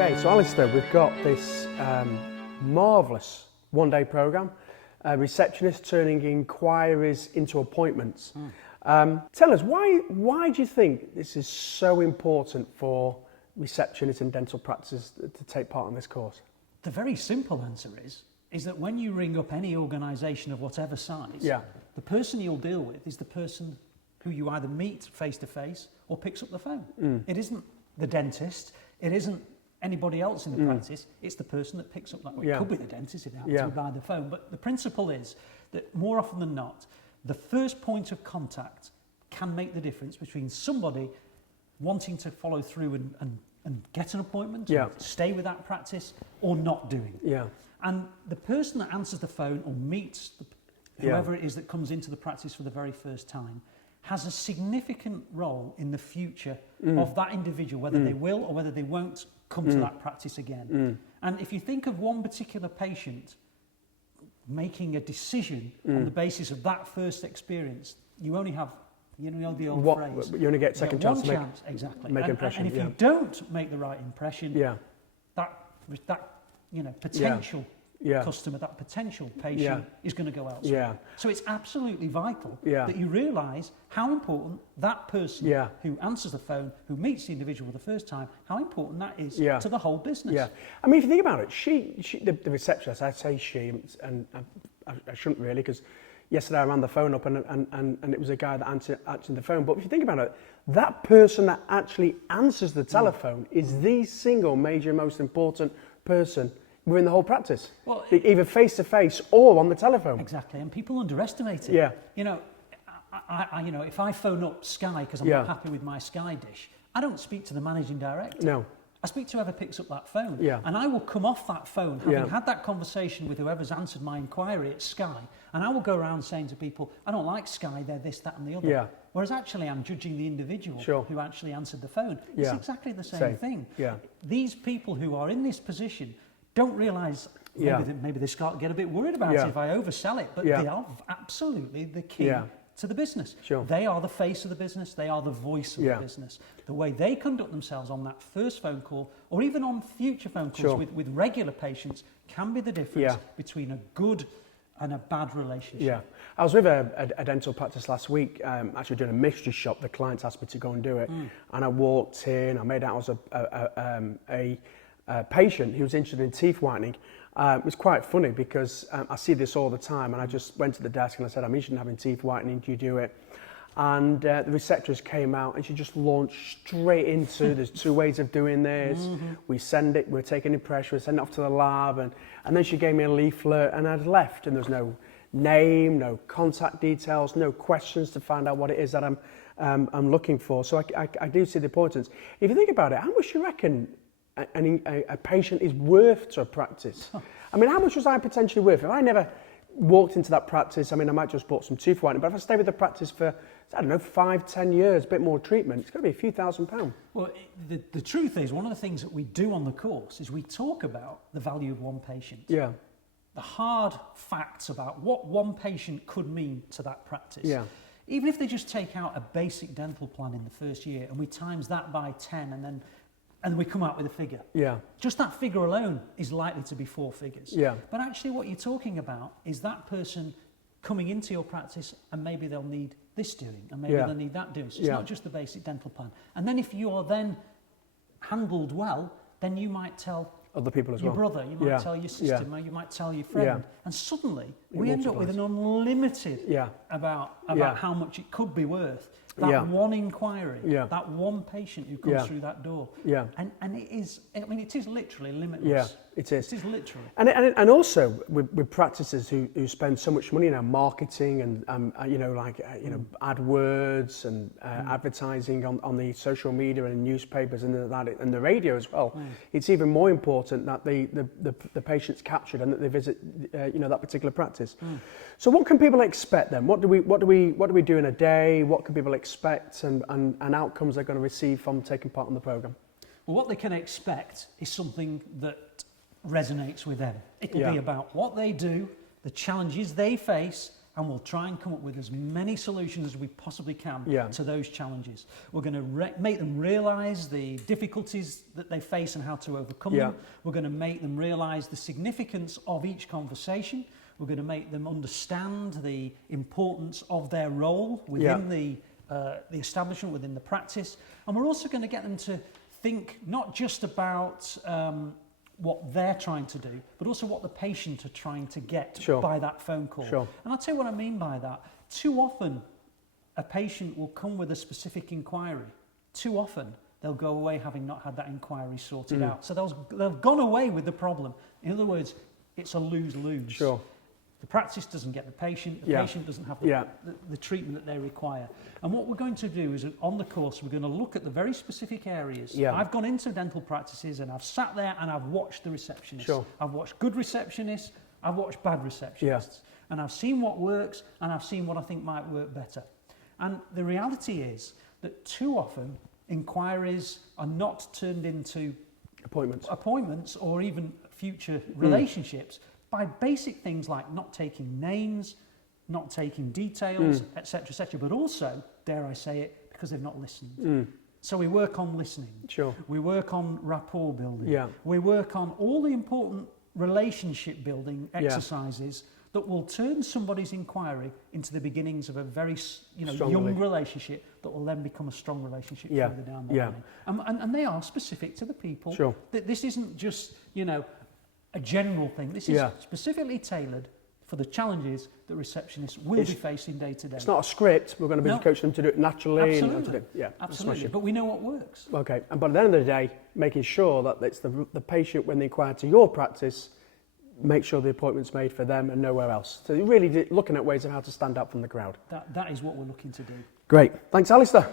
Okay, so Alistair, we've got this marvellous one-day programme, receptionists turning inquiries into appointments. Tell us, why do you think this is so important for receptionists in dental practices to take part in this course? The very simple answer is that when you ring up any organisation of whatever size, the person you'll deal with is the person who you either meet face-to-face or picks up the phone. It isn't the dentist, it isn't anybody else in the practice, it's the person that picks up that. Well, it could be the dentist if it happens to be by the phone, but the principle is that more often than not, the first point of contact can make the difference between somebody wanting to follow through and get an appointment, stay with that practice, or not doing. And the person that answers the phone or meets whoever it is that comes into the practice for the very first time has a significant role in the future of that individual, whether they will or whether they won't come to that practice again. And if you think of one particular patient making a decision on the basis of that first experience, you only have, you know the old phrase. You only get second chance to make an impression. And if you don't make the right impression, that potential customer, that potential patient is going to go elsewhere. So it's absolutely vital that you realise how important that person who answers the phone, who meets the individual for the first time, how important that is to the whole business. I mean, if you think about it, the receptionist, I say she, and I shouldn't really, because yesterday I ran the phone up and it was a guy that answered the phone. But if you think about it, that person that actually answers the telephone is the single major, most important person within the whole practice. Well, either face to face or on the telephone. Exactly, and people underestimate it. You know, if I phone up Sky because I'm not happy with my Sky dish, I don't speak to the managing director. No. I speak to whoever picks up that phone, and I will come off that phone having had that conversation with whoever's answered my inquiry at Sky, and I will go around saying to people, I don't like Sky, they're this, that and the other. Whereas actually I'm judging the individual who actually answered the phone. It's exactly the same thing. These people who are in this position don't realise, maybe they start to get a bit worried about it if I oversell it, but they are absolutely the key to the business. They are the face of the business, they are the voice of the business. The way they conduct themselves on that first phone call, or even on future phone calls with regular patients, can be the difference between a good and a bad relationship. I was with a dental practice last week, actually doing a mystery shop. The clients asked me to go and do it, and I walked in, I made out as a patient who was interested in teeth whitening. It was quite funny because I see this all the time, and I just went to the desk and I said, I'm interested in having teeth whitening, do you do it? And the receptionist came out and she just launched straight into, there's two ways of doing this. We send it, we're taking the pressure, we send it off to the lab, and then she gave me a leaflet and I'd left, and there's no name, no contact details, no questions to find out what it is that I'm looking for. So I do see the importance. If you think about it, how much do you reckon a patient is worth to a practice? I mean, how much was I potentially worth? If I never walked into that practice, I mean, I might just bought some tooth whitening, but if I stay with the practice for, I don't know, 5-10 years, a bit more treatment, it's going to be a few £1,000s. Well, the truth is, one of the things that we do on the course is we talk about the value of one patient. The hard facts about what one patient could mean to that practice. Even if they just take out a basic dental plan in the first year and we times that by 10 and we come out with a figure. Just that figure alone is likely to be 4 figures. But actually what you're talking about is that person coming into your practice and maybe they'll need this doing and maybe they'll need that doing. So it's not just the basic dental plan. And then if you're then handled well, then you might tell other people as your brother, you might tell your sister, you might tell your friend. And suddenly we end up with an unlimited about how much it could be worth. That one inquiry, that one patient who comes through that door. And it is, I mean, it is literally limitless. It is. It is literally. And also with practices who spend so much money now marketing and AdWords and advertising on the social media and newspapers and the radio as well. It's even more important that the patient's captured and that they visit that particular practice. So what can people expect then? What do we do in a day? What can people expect and outcomes they're going to receive from taking part in the program? Well, what they can expect is something that resonates with them. It'll be about what they do, the challenges they face, and we'll try and come up with as many solutions as we possibly can to those challenges. We're going to make them realise the difficulties that they face and how to overcome them. We're going to make them realise the significance of each conversation. We're going to make them understand the importance of their role within the establishment, within the practice. And we're also going to get them to think not just about what they're trying to do, but also what the patient are trying to get by that phone call. And I'll tell you what I mean by that. Too often, a patient will come with a specific inquiry. Too often, they'll go away having not had that inquiry sorted out. So they've gone away with the problem. In other words, it's a lose-lose. The practice doesn't get the patient doesn't have the treatment that they require. And what we're going to do is, on the course, we're going to look at the very specific areas. I've gone into dental practices and I've sat there and I've watched the receptionists. I've watched good receptionists, I've watched bad receptionists. And I've seen what works and I've seen what I think might work better. And the reality is that too often, inquiries are not turned into appointments or even future relationships, by basic things like not taking names, not taking details, etc., but also, dare I say it, because they've not listened. So we work on listening. We work on rapport building. We work on all the important relationship building exercises that will turn somebody's inquiry into the beginnings of a very young relationship that will then become a strong relationship further down the line. And they are specific to the people. This isn't just, a general thing. This is specifically tailored for the challenges that receptionists will be facing day to day. It's not a script. We're going to be coaching them to do it naturally. Absolutely. Absolutely. But we know what works. Okay. But at the end of the day, making sure that it's the patient, when they inquire to your practice, make sure the appointment's made for them and nowhere else. So you're really looking at ways of how to stand out from the crowd. That is what we're looking to do. Great. Thanks, Alistair.